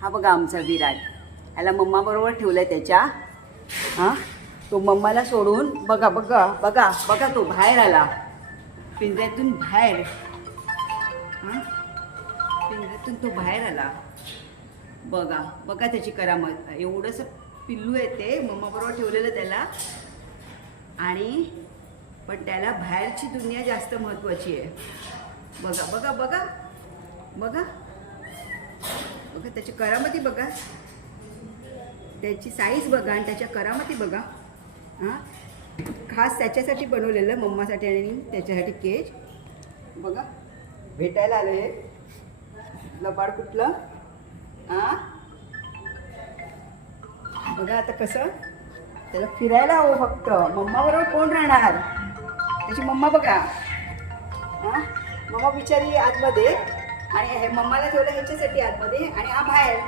हा बघा आमचा विराट. ह्याला मम्मा बरोबर ठेवलंय त्याच्या. हां, तो मम्माला सोडून बघा बघा बघा बघा तो बाहेर आला पिंजऱ्यातून बाहेर. हां, पिंजऱ्यातून तो बाहेर आला. बघा बघा त्याची करामत. एवढंसं पिल्लू आहे ते, मम्मा बरोबर ठेवलेलं त्याला. आणि पण त्याला बाहेरची दुनिया जास्त महत्त्वाची आहे. बघा बघा बघा बघा बघा त्याची करामती बघा, त्याची साईज बघा आणि त्याच्या करामती बघा. हां, खास त्याच्यासाठी बनवलेलं, मम्मासाठी आणि त्याच्यासाठी केज. बघा भेटायला आलं हे लबाड कुठलं. हां, बघा आता कसं त्याला फिरायला हवं फक्त. मम्माबरोबर कोण राहणार. त्याची मम्मा बघा. हां, मम्मा बिचारी आतमध्ये आणि हे मम्माला ठेवलं ह्याच्यासाठी आतमध्ये आणि हा बाहेर.